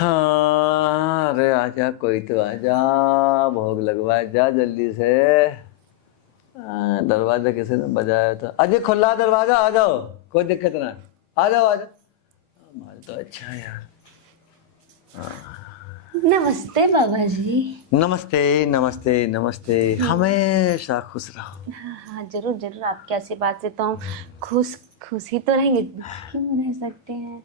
हाँ, अरे आजा, कोई तो आजा, भोग लगवा जा जल्दी से। दरवाजा किसी ने बजाया था। अजय खुला दरवाजा, आ जाओ, कोई दिक्कत ना, आ जाओ आ जाओ। हमारा तो अच्छा है यार। नमस्ते बाबा जी। नमस्ते नमस्ते नमस्ते, हमेशा खुश रहो। हाँ हाँ, जरूर जरूर, आपके आशीर्वाद से तो हम खुश ही तो रहेंगे, क्यों रह सकते हैं।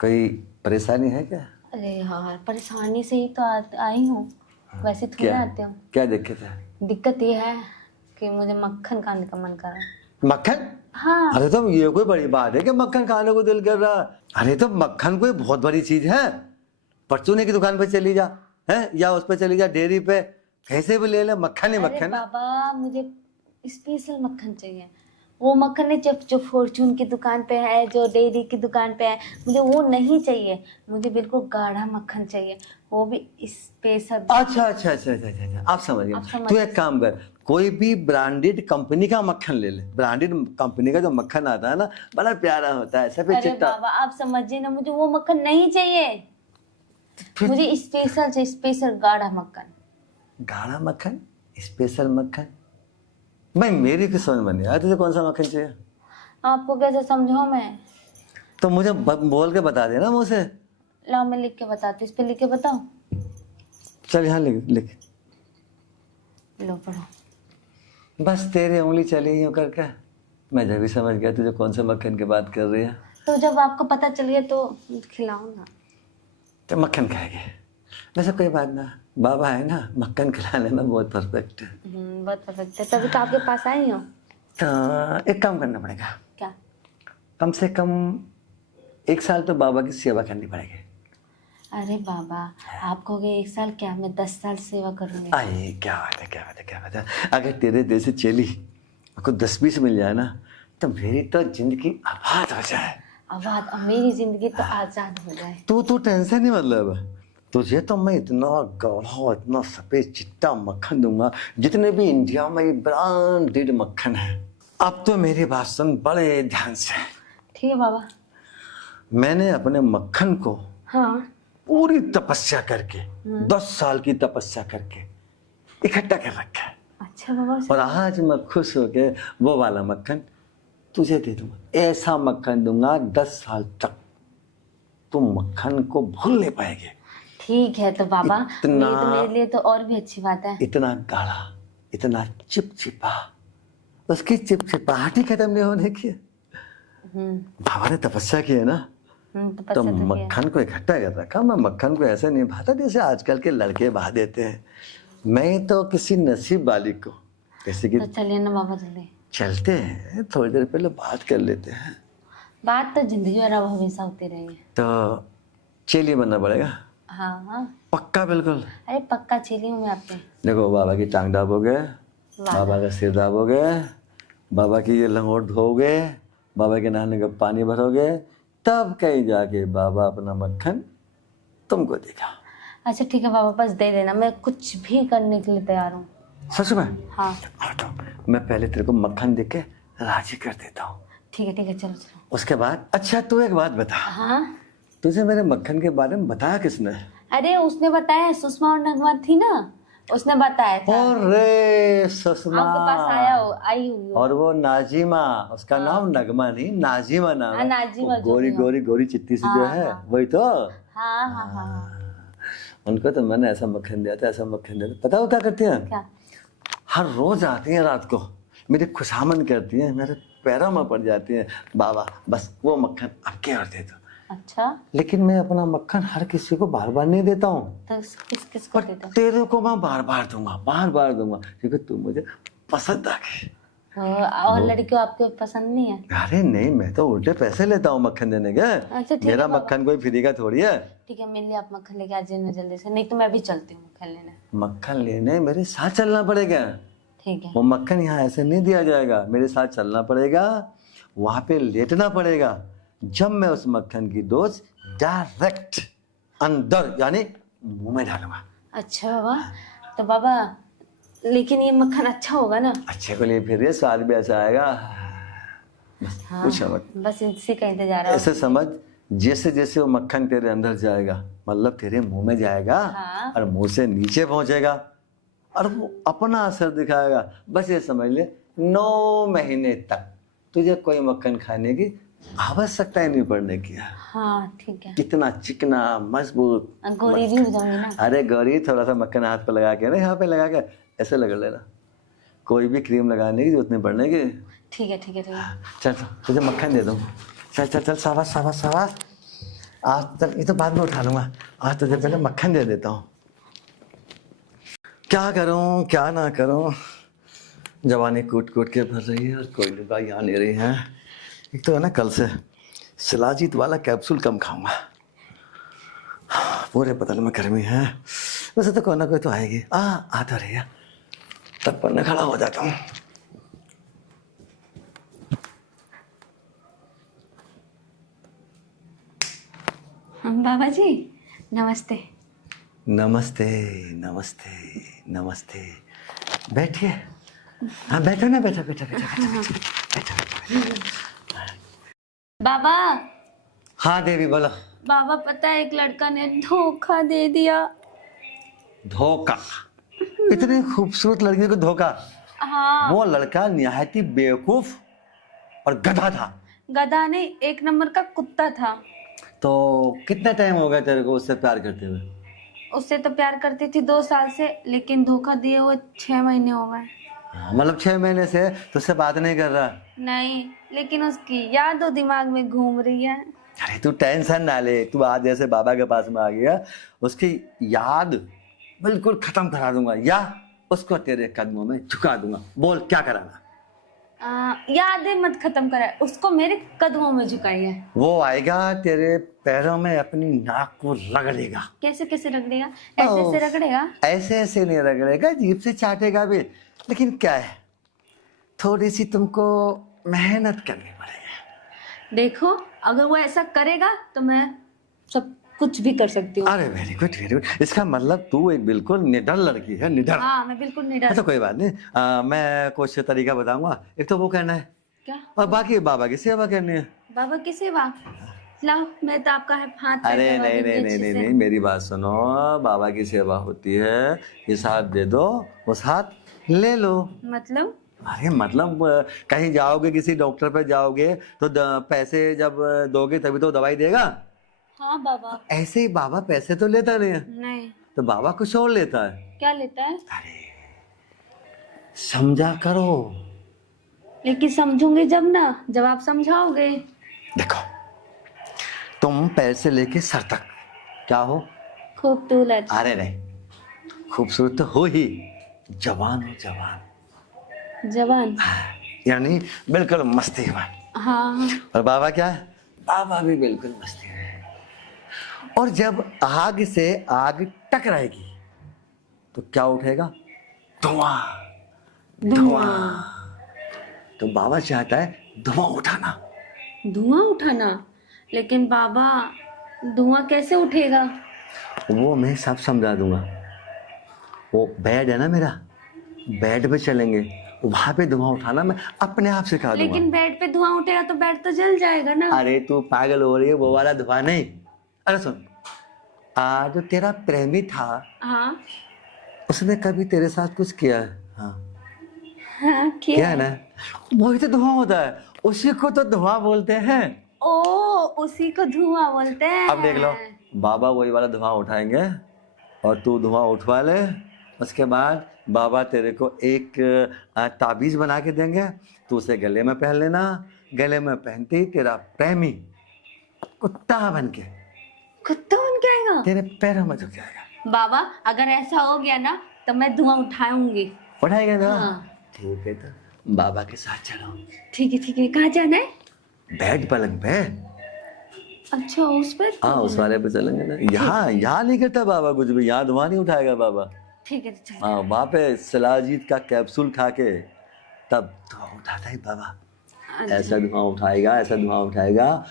कोई परेशानी है क्या? अरे यार, परेशानी से ही तो आई हूँ, वैसे थोड़ी क्या आते हो। क्या दिक्कत है? दिक्कत ये है कि मुझे मक्खन खाने का मन कर रहा है। मक्खन? हाँ। अरे तो ये कोई बड़ी बात है कि मक्खन खाने को दिल कर रहा है? अरे तो मक्खन कोई बहुत बड़ी चीज है। परचूने की दुकान पे चली जा, है, या उस पे चली जा, डेयरी पे, कैसे भी ले ले, मक्खन ही अरे मक्खन है। बाबा, मुझे स्पेशल मक्खन चाहिए। वो मक्खन है जो फॉर्चून की दुकान पे है, जो डेयरी की दुकान पे है, मुझे वो नहीं चाहिए। मुझे बिल्कुल गाढ़ा मक्खन चाहिए, वो भी स्पेशल। अच्छा अच्छा अच्छा अच्छा अच्छा, आप समझ गए। तू एक काम कर, कोई भी ब्रांडेड कंपनी का मक्खन ले ले। ब्रांडेड कंपनी का जो मक्खन आता है ना, बड़ा प्यारा होता है, सफेद अरे चिट्टा। बाबा, आप समझिए ना, मुझे वो मक्खन नहीं चाहिए। मुझे स्पेशल चाहिए, स्पेशल गाढ़ा मक्खन। गाढ़ा मक्खन, स्पेशल मक्खन? भाई मेरी किस समझ में नहीं आया, तुझे कौन सा मक्खन चाहिए? आपको कैसे समझाऊं मैं? तो मुझे बोल के बता देना मुझसे। लाओ, मैं लिख के बताती हूँ। इस पे लिख के बताओ। चल यहाँ लिख लिख। लो पढ़ो। बस तेरी उंगली चली यूं करके मैं जब भी समझ गया तुझे कौन से मक्खन की बात कर रही है। तो जब आपको पता चल गया तो खिलाओ ना। तो मक्खन खाएंगे, वैसे कोई बात ना, बाबा है ना, मक्खन खिलाने में बहुत परफेक्ट है। बहुत परफेक्ट है, तभी तो आपके पास आई हूँ। तो एक काम करना पड़ेगा, क्या? कम से कम 1 साल तो बाबा की सेवा करनी पड़ेगी। अरे बाबा, आप कहोगे 1 साल, क्या मैं 10 साल सेवा करूंगी? अरे क्या बात है, क्या बात है, क्या बात है। अगर तेरे जैसे चली आपको 10-20 मिल जाए ना, तो मेरी तो जिंदगी आबाद हो जाए। आबाद? अब मेरी जिंदगी तो आजाद हो जाए। तू टेंशन नहीं, मतलब तुझे तो मैं इतना गाढ़ा, इतना सफेद चिट्टा मक्खन दूंगा जितने भी इंडिया में ब्रांडेड मक्खन है। अब तो मेरी बात सुन बड़े ध्यान से। ठीक है बाबा। मैंने अपने मक्खन को हाँ। पूरी तपस्या करके 10 साल की तपस्या करके इकट्ठा कर रखा है। अच्छा बाबा। और आज मैं खुश होके वो वाला मक्खन तुझे दे दूंगा। ऐसा मक्खन दूंगा 10 साल तक तुम मक्खन को भूल नहीं पाएंगे। ठीक है तो बाबा, इतना, ये तो मेरे लिए तो और भी अच्छी बात है। इतना गाढ़ा, इतना चिपचिपा, उसकी चिपचिपाहट ही खत्म नहीं होने की। बाबा ने तपस्या की है ना, तो मक्खन को इकट्ठा कर रखा। मैं मक्खन को ऐसे नहीं भाता जैसे आजकल के लड़के बहा देते हैं। मैं तो किसी नसीब वाली को, किसी की। तो चलिए ना बाबा, चलिए। चलते हैं, थोड़ी देर पहले बात कर लेते हैं। बात तो जिंदगी और अब हमेशा होती रहेगी। तो चेली बनना पड़ेगा। हाँ हाँ, पक्का? बिल्कुल। अरे पक्का चली हूँ मैं आपके। देखो, बाबा की टांग दाबोगे, बाबा का सिर दाबोगे, बाबा की ये लंगोट धोगे, बाबा के नहाने का पानी भरोगे, तब कहीं जाके बाबा अपना मक्खन तुमको देगा। अच्छा ठीक है बाबा, बस दे देना, मैं कुछ भी करने के लिए तैयार हूँ। सच में? हाँ। तो मैं पहले तेरे को मक्खन दे के राजी कर देता हूँ। ठीक है, चलो चलो। उसके बाद, अच्छा तू एक बात बता। हाँ। तुझे मेरे मक्खन के बारे में बताया किसने? अरे उसने बताया, सुषमा और नगमा थी ना, उसने बताया था। अरे सुषमा आपके पास आई हुई हो। और वो नाजिमा, उसका नाम नगमा नहीं, नाजिमा नाम है। नाजिमा, गोरी गोरी गोरी चिट्टी सी जो है, वही तो। हाँ। उनको तो मैंने ऐसा मक्खन दिया था, ऐसा मक्खन दिया था। पता हो क्या करती हैं? क्या? हर रोज आती हैं रात को, मेरी खुशामद करती हैं, मेरे पैरों में पड़ जाती हैं, बाबा बस वो मक्खन आपके और दे दो। अच्छा। लेकिन मैं अपना मक्खन हर किसी को बार बार नहीं देता हूँ। तो किसको देता? तेरे को मैं बार बार दूंगा, क्योंकि तू मुझे पसंद आ गई। और लड़कियों आपको पसंद नहीं है? अरे नहीं, मैं तो उल्टे पैसे लेता हूँ मक्खन देने के। अच्छा ठीक है, मेरा मक्खन कोई फ्री का थोड़ी है। ठीक है, मेरे लिए आप मक्खन लेके आ जाइए जल्दी से, नहीं तो मैं भी चलती हूँ मक्खन लेने। मक्खन लेने मेरे साथ चलना पड़ेगा। ठीक है। वो मक्खन यहाँ ऐसे नहीं दिया जाएगा, मेरे साथ चलना पड़ेगा, वहां पे लेटना पड़ेगा। जब मैं उस मक्खन की डोज डायरेक्ट अंदर यानी मुंह में डालूंगा। अच्छा बाबा, तो बाबा लेकिन ये मक्खन अच्छा होगा ना? अच्छे को लिए फिर स्वाद भी ऐसा आएगा। हाँ, पूछो मत, बस इसी का इंतजार है। ऐसे समझ जैसे जैसे वो मक्खन तेरे अंदर जाएगा, मतलब तेरे मुंह में जाएगा, हाँ। और मुंह से नीचे पहुंचेगा और वो अपना असर दिखाएगा। बस ये समझ ले 9 महीने तक तुझे कोई मक्खन खाने की आवश्यकता ही नहीं पड़ने की। हाँ ठीक है। कितना चिकना मजबूत। गोरी भी हो जाऊंगी ना। अरे गौरी, थोड़ा सा मक्खन हाथ पे लगा के ना, यहाँ पे लगा के ऐसे लगा लेना, कोई भी क्रीम लगाने की जरूरत नहीं पड़ने की। ठीक है ठीक है ठीक है। चल चल तुझे मक्खन दे दूँ। चल चल चल, शाबाश शाबाश शाबाश। आज चल, ये तो बाद में उठा लूंगा, आज तुझे पहले मक्खन दे देता हूँ। क्या करूँ क्या ना करूँ, जवानी कूट कूट के भर रही है और कोई लुगाई आ नहीं रही है। एक तो है ना, कल से शिलाजीत वाला कैप्सूल कम खाऊंगा, पूरे बदन में गर्मी है। वैसे तो कोई ना कोई तो आएगी। आ तो रही है, तब पर मैं खड़ा हो जाता हूँ। बाबा जी नमस्ते। नमस्ते नमस्ते नमस्ते। बैठिए। हाँ बैठो ना, बैठो बैठो बैठो बैठो बैठो बैठो। बाबा। हाँ देवी बोलो। बाबा पता है, एक लड़का ने धोखा दे दिया। धोखा? इतनी खूबसूरत लड़की को धोखा? हाँ। वो लड़का निहायत ही बेवकूफ और गधा था। गधा नहीं, एक नंबर का कुत्ता था। तो कितना टाइम हो गया तेरे को उससे प्यार करते हुए? उससे तो प्यार करती थी 2 साल से, लेकिन धोखा दिए हुए 6 महीने हो गए। मतलब 6 महीने से तुझसे बात नहीं कर रहा? नहीं, लेकिन उसकी याद वो दिमाग में घूम रही है। अरे तू टेंशन ना ले, तू आज जैसे बाबा के पास में आ गया, उसकी याद बिल्कुल खत्म करा दूंगा, या उसको तेरे कदमों में झुका दूंगा। बोल क्या कराना? यादें मत खत्म करा, उसको मेरे कदमों में झुकाई है। वो आएगा तेरे पैरों में अपनी नाक को रगड़ेगा। कैसे कैसे रगड़ेगा? ऐसे ऐसे रगड़ेगा? ऐसे ऐसे नहीं रगड़ेगा, जीभ से चाटेगा भी। लेकिन क्या है, थोड़ी सी तुमको मेहनत करनी पड़ेगी। देखो, अगर वो ऐसा करेगा तो मैं सब कुछ भी कर सकती हूँ। अरे वेरी गुड वेरी गुड। इसका मतलब तू एक बिल्कुल निडर लड़की है, निडर। हाँ मैं बिल्कुल निडर। अच्छा कोई बात नहीं, मैं कुछ तरीका बताऊंगा। एक तो वो करना है, क्या? और बाकी बाबा की सेवा करनी है। बाबा की सेवा? लाओ, मैं तो आपका हाथ पैर अरे दबा नहीं दूंगी नहीं नहीं अच्छे नहीं से। नहीं, मेरी बात सुनो। बाबा की सेवा होती है, इस हाथ दे दो, उस हाथ ले लो। मतलब? अरे मतलब कहीं जाओगे, किसी डॉक्टर पे जाओगे तो पैसे जब दोगे तभी तो दवाई देगा। हाँ बाबा। ऐसे ही बाबा पैसे तो लेता नहीं है। नहीं। तो बाबा कुछ और लेता है। क्या लेता है? अरे समझा करो। लेकिन समझूंगी जब ना, जब आप समझाओगे। देखो, तुम पैर से लेके सर तक क्या हो? खूबसूरत। अरे नहीं, खूबसूरत तो हो ही, जवान हो जवान। जवान? यानी बिल्कुल मस्ती में। हाँ। और बाबा क्या है? बाबा भी बिल्कुल मस्ती में। और जब आग से आग टकराएगी तो क्या उठेगा? धुआं। धुआं। तो बाबा चाहता है धुआं उठाना। धुआं उठाना? लेकिन बाबा, धुआं कैसे उठेगा? वो मैं सब समझा दूंगा। वो बेड है ना मेरा, बेड पे चलेंगे, वहां पे धुआं उठाना मैं अपने आप सिखा दूंगा। लेकिन बेड पे धुआं उठेगा तो बेड तो जल जाएगा ना। अरे तू पागल हो रही है, वो वाला धुआं नहीं। अरे सुन, जो तेरा प्रेमी था, हाँ। उसने कभी तेरे साथ कुछ किया है? हाँ, हाँ क्या है ना, वही तो धुआं होता है, उसी को तो धुआं बोलते हैं। ओ, उसी को धुआं बोलते हैं। अब देख लो, बाबा वही वाला धुआं उठाएंगे और तू धुआं उठवा ले। उसके बाद बाबा तेरे को एक ताबीज बना के देंगे, तू उसे गले में पहन लेना। गले में पहनते ही तेरा प्रेमी कुत्ता बन के, कुत्ता बन के आएगा, तेरे पैरों में झुक जाएगा। बाबा अगर ऐसा हो गया ना तो मैं धुआं उठाऊंगी। उठाएगा ना? हाँ। ठीक है, तो बाबा के साथ चलो। ठीक है ठीक है। कहाँ जाना है? बेड पलंग पे। अच्छा, उस पर? हाँ, उस वाले पे चलेंगे ना। यहाँ नहीं करता बाबा कुछ भी, यहाँ धुआं नहीं उठाएगा बाबा। ठीक है चल। हाँ, वहाँ पे शिलाजीत का कैप्सूल खा के तब धुआं उठाता है बाबा। ऐसा धुआं उठाएगा, ऐसा धुआं उठाएगा,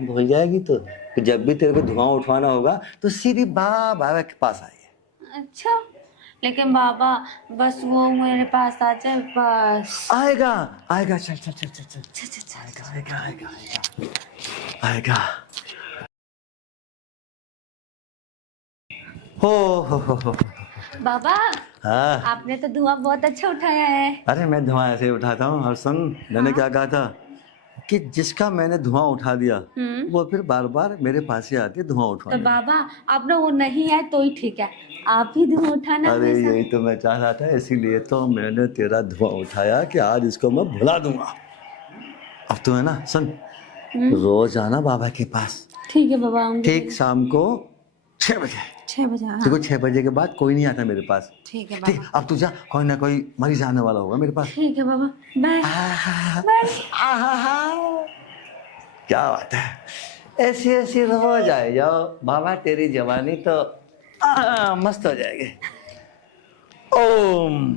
भूल जाएगी। तो जब भी तेरे को धुआं उठवाना होगा तो सीधी बाबा के पास आइए। अच्छा, लेकिन बाबा बस वो मेरे पास आ जाए बस। आएगा आएगा, चल चल चल चल चल, चल चल चल। आएगा आएगा आएगा आएगा आएगा। हो। बाबा, हाँ, आपने तो धुआं बहुत अच्छा उठाया है। अरे मैं धुआं ऐसे ही उठाता हूँ। और सुन, मैंने क्या कहा था कि जिसका मैंने धुआं उठा दिया वो फिर बार बार मेरे पास ही आती है धुआं तो उठवाने। बाबा, आप ना वो नहीं है तो ही ठीक है, आप ही धुआं उठाना अरे हमेशा। यही तो मैं चाह रहा था, इसीलिए तो मैंने तेरा धुआं उठाया कि आज इसको मैं भुला दूंगा। अब तो है ना, सुन, रोज आना बाबा के पास, ठीक है बाबा, आऊंगी। ठीक शाम को 6 बजे। 6 बजे, हाँ। देखो 6 बजे के बाद कोई नहीं आता मेरे पास। ठीक है ठीक, बाबा। अब तू जा, कोई ना कोई मरीज आने वाला होगा मेरे पास। ठीक है बाबा, बाय आहा, बाय। आहा, क्या बात है, ऐसी ऐसी रोज आए जाओ बाबा, तेरी जवानी तो मस्त हो जाएगी। ओम।